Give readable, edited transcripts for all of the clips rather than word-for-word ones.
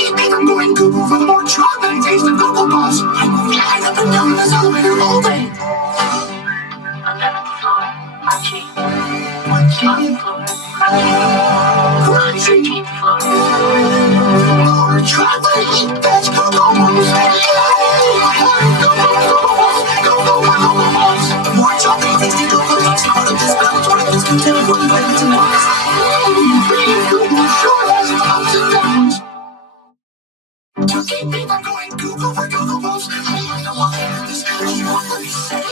keep me from going cuckoo for the more chocolate taste of Cocoa Puffs. I move flying up and down this elevator all day. 11th floor, Archie. 12th floor, Crunchy. 13th floor. More chocolate, that's Cocoa Puffs. Cocoa Puffs. More chocolate, tasty Cocoa Puffs. Part of this balance, one of this container, one bite into Puffs. Sure has its ups and downs. To keep me from going cuckoo for Cocoa Puffs, I don't want to hear this energy on what you say.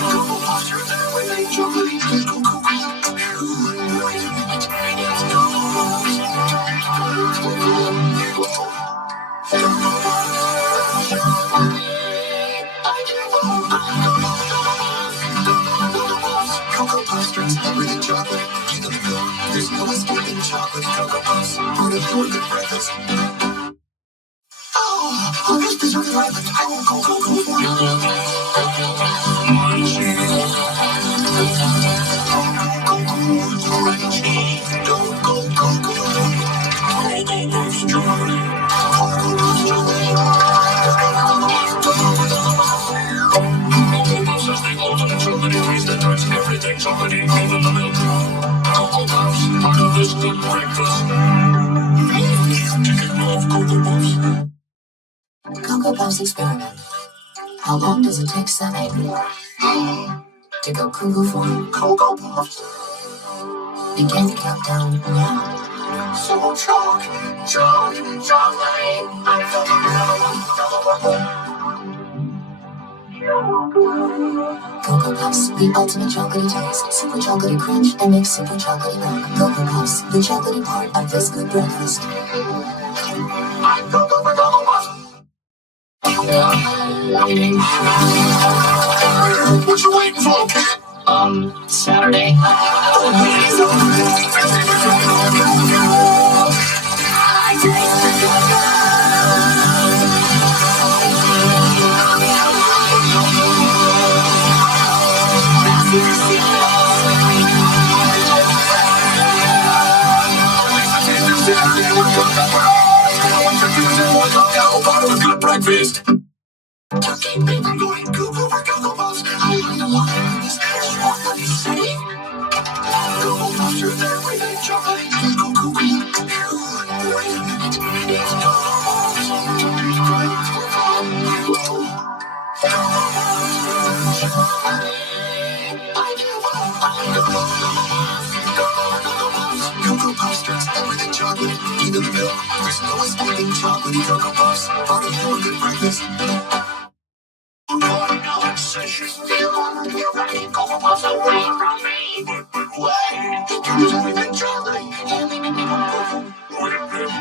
Cocoa Puffs are there with a chocolatey little cookie. Wait a minute, it's Cocoa Puffs. Cocoa Puffs drinks everything chocolate. Keep it good. There's no escaping chocolate. Cocoa Puffs, part of your good breakfast. Oh, this dessert is ripe. I won't go Cocoa for you. Everything chocolatey, even the milk. Cocoa Puffs, part of this good breakfast. Ticket love Cocoa Puffs. Cocoa Puffs experiment. How long does it take 7 to go cuckoo for Cocoa Puffs? Begin the countdown now. So chocolate. Cocoa Puffs, the ultimate chocolatey taste, super chocolatey crunch, and mix super chocolatey milk. Cocoa Puffs, the chocolatey part of this good breakfast. I'm Cocoa for Cocoa Puffs. What you waiting for, kid? Saturday. Good breakfast. To keep me from going cuckoo for Cocoa Puffs, I don't want to hear this energy on what you say. Cocoa Puffs are there with a chocolate little cookie. Wait a minute, it's Cocoa Puffs. Cocoa Puffs drinks everything chocolate, even the milk. There's no escaping chocolatey Cocoa Puffs. Part of your good breakfast. Now it's session. You're ready, Cocoa Puffs away from me. But wait, there's everything chocolate. You make me go cuckoo.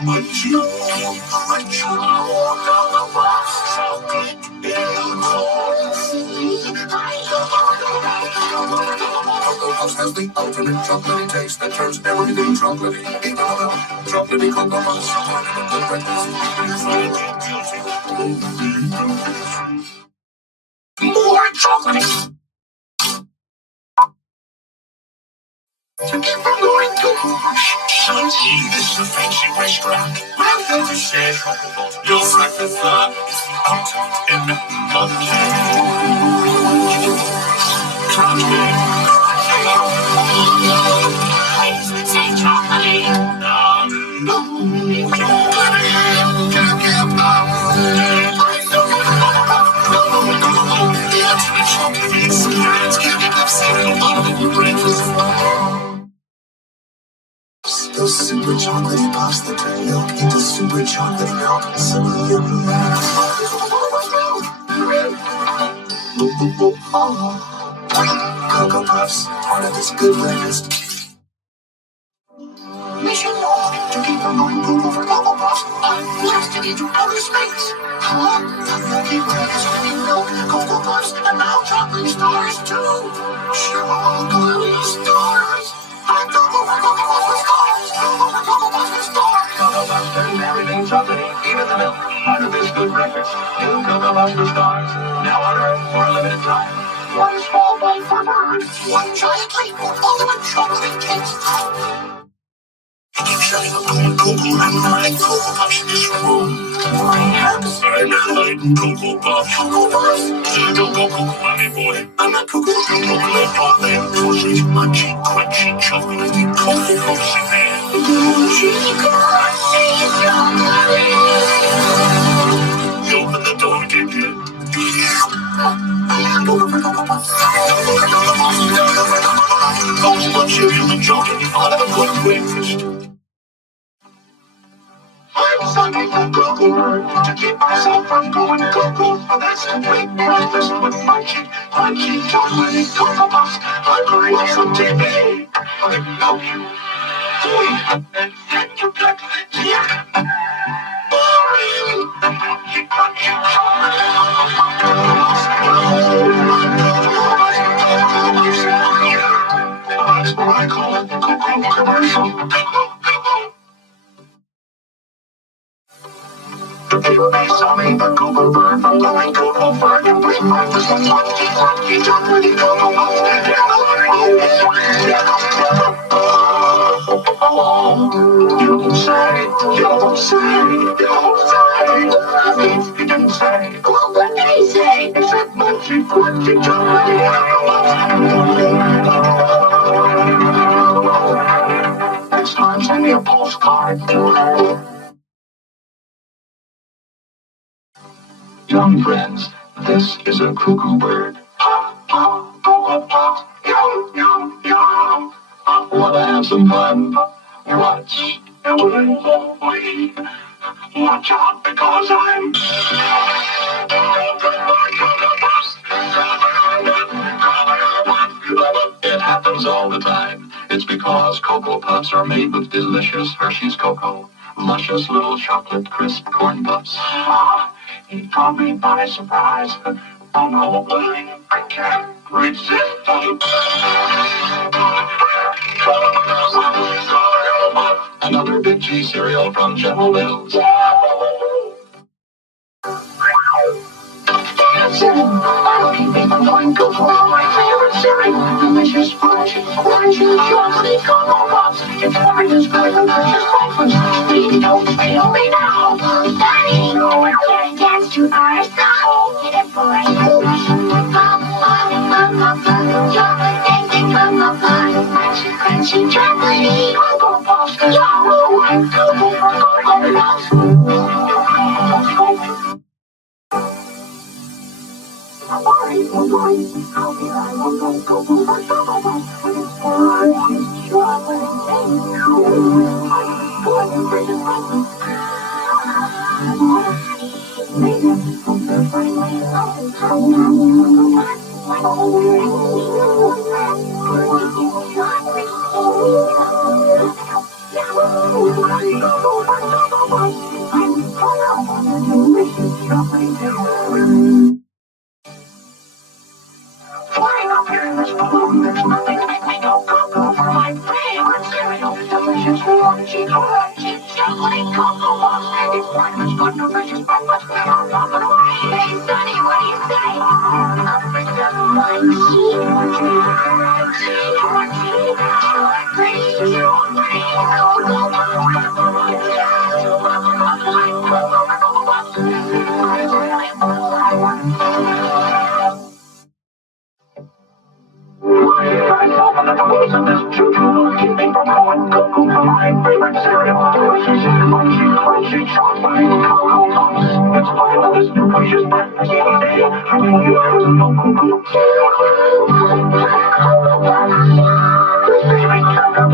But you Cocoa Puffs, chocolate in Cocoa Puffs has the ultimate chocolatey taste that turns everything chocolatey. Even the milk, chocolatey Cocoa Puffs, part of a good breakfast. More chocolate. To keep from going cuckoo. Shorty, this is a fancy restaurant. Welcome to share your breakfast club. Out in the monkey. Say chocolate. Those super chocolatey puffs that turn milk into super chocolatey milk. So yummy. Cocoa Puffs, part of this good breakfast. Mission log to keep from going cuckoo for Cocoa Puffs. I'm blasted into outer space. Keep breakfast with milk, Cocoa Puffs, and now chocolate stars too. Chocolate stars. I'm Cocoa for Cocoa Puffs with stars. Cocoa for Cocoa Puffs with stars. Cocoa Puffs turns everything chocolatey, even the milk. Part of this good breakfast. Two Cocoa Puffs with stars. Now on Earth for a limited time. One small bite for birds. One giant leap for ultimate chocolate taste. Keep shining up on Cocoa and my Cocoa Puffs in this room. I'm not like Cocoa Puffs. Cocoa Puffs. I don't go Cocoa Mommy boy. I'm not Cocoa. You know I love all that. Crunchy, munchy, crunchy, chocolatey Cocoa Puffs in there. She's crunchy, chocolatey. You opened the door, did you? Those lunch you and joking, I'll have a good breakfast. I'm sucking the Cuckoo to keep myself from going cuckoo. That's a great breakfast with crunchy, chocolatey Cocoa Puffs. I'm going to some TV. I love you. And thank you, Black. Yeah. Boring. Crunchy, that's what I call it, Cuckoo commercial. They saw me, the Cuckoo bird from the late Cuckoo bird, and bring breakfast and crunchy, chocolatey Cocoa Puffs. You don't say, you didn't say, well, what did he say? He said, crunchy, chocolatey Cocoa Puffs. Next time, send me a postcard. Young friends, this is a cuckoo bird. Wanna have some fun? Watch. Watch out because I'm It happens all the time. It's because Cocoa Puffs are made with delicious Hershey's cocoa. Luscious little chocolate crisp corn puffs. He caught me by surprise. Unholy, I can't resist. Another Big G cereal from General Mills. I'll keep it going, go for my favorite cereal. Delicious, crunchy, chocolatey Cocoa Puffs. It's more just good than just breakfast. Please don't fail me now. Daddy, your dance to our song. Get it for us. Crunchy, chocolatey Cocoa Puffs. Flying up here in this balloon, there's nothing to make me go cuckoo for my favorite cereal. Delicious, crunchy, chocolatey Cocoa Puffs. And it's breakfast, good, nutritious breakfast. I'm walking away. Hey, Sonny, what do you say? Nothing just like crunchy, myself and the caboose of this choo-choo, keeping from going cuckoo for my favorite cereal. Delicious, crunchy, chocolatey Cocoa Puffs. It's part of this nutritious breakfast every day. Bringing you hours of no cuckoo. This baby Cocoa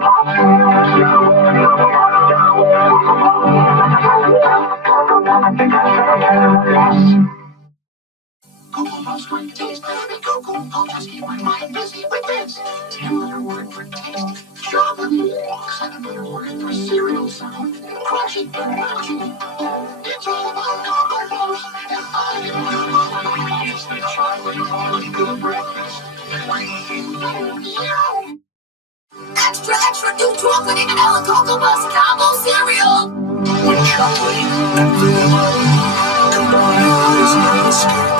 Puffs, crunchy, chocolatey Cocoa Puffs. Cocoa Puffs great taste, baby Cocoa Puffs just keep my mind busy with this. 10-letter word for taste, chocolate. 7-letter word for cereal sound, crunchy, crunchy. It's all about Cocoa Puffs, and I am it's the chocolate all good breakfast. Extra, extra new chocolate and vanilla Cocoa Puffs combo cereal. With chocolate and vanilla combined is not escape.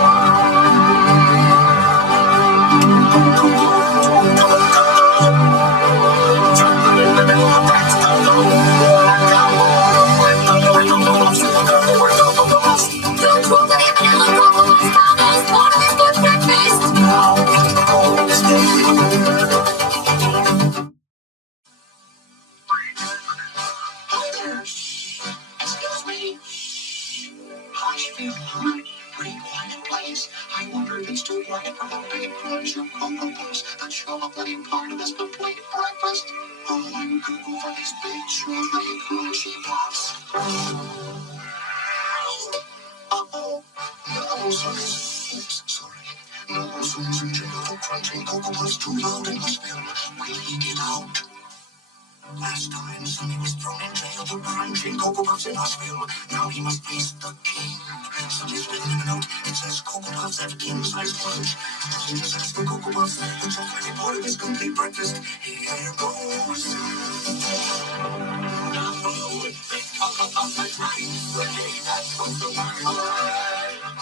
feel like pretty quiet place. I wonder if it's too quiet for the big crunch of Cocoa Puffs. The chocolatey part of this complete breakfast. Oh, I'm cuckoo for these big chocolatey crunchy puffs. Uh-oh. No, sorry. Oops, sorry. No, Susan Jill for crunching Cocoa Puffs too loud in the spill. Will he get out? Last time, Sonny was thrown in jail for crunching Cocoa Puffs in Hushville. Now he must face the king. Sonny's written in a note. It says Cocoa Puffs have king-size crunch. He just asked for Cocoa Puffs. The chocolatey part of his complete breakfast. Here goes. Cocoa Puffs are right. Ready, that's what's the word.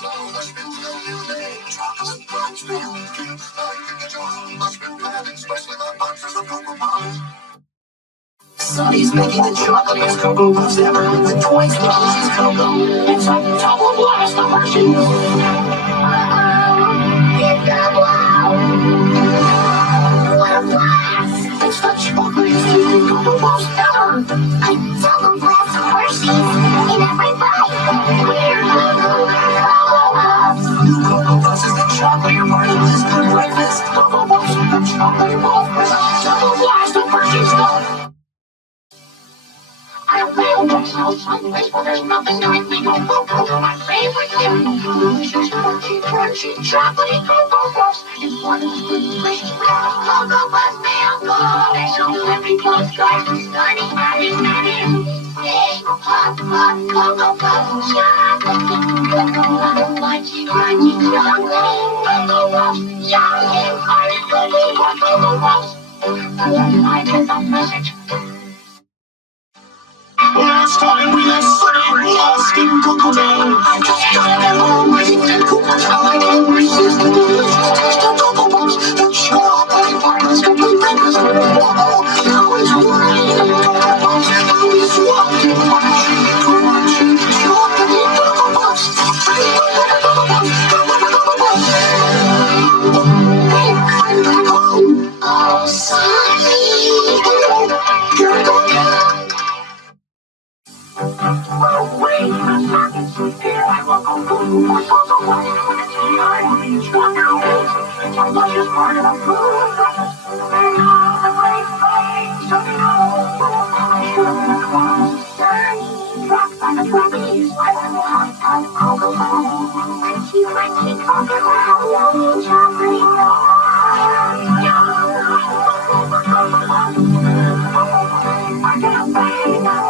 No, Hushville, no new name. Chocolate Punchville. King, like in the jar. Hushville planning, especially the boxes of Cocoa Puffs. Sonny's making the chocolatiest Cocoa Puffs ever with twice the easiest cocoa. It's a double blast of Hershey's. It's a wow! What a blast! It's the chocolatiest Cocoa Puffs ever. A double blast of Hershey's in every bite. We're Cocoa Puffs. New Cocoa Puffs is the chocolate part of this good breakfast. Cocoa Puffs, the chocolate puff with a double blast of Hershey's stuff. I found myself someplace where there's nothing to make me go cocoa to my favorite thing. Delicious, crunchy, crunchy, chocolatey Cocoa Puffs. It's one of the good places where Cocoa Puffs feel good. So every puff tries to study, Hey, puff, puff, Cocoa Puffs, chocolate, crunchy, crunchy, chocolatey Cocoa Puffs, chocolate, hearted, Cocoa Puffs. I get the message. Last time we left Sonny lost in Cocoa Town. I just got there already and Cocoa Town. I can't resist the delicious taste of Cocoa Puffs. The chocolate part is complete breakfast. Oh, now it's raining Cocoa Puffs. Now it's walking crunchy, crunchy, chocolatey Cocoa Puffs. Hey, I'm back home. Oh, Sonny. Here we go again. Oh, wait, I'm not in sleep here. I will go through my puzzle when I want each one now. It's a luscious part of the food. And all the great things of the old. I should have gone dirty. Dropped by the trapeze. I went hot, hot, cocoa, crunchy, crunchy, cocoa, chocolate, I can't wait.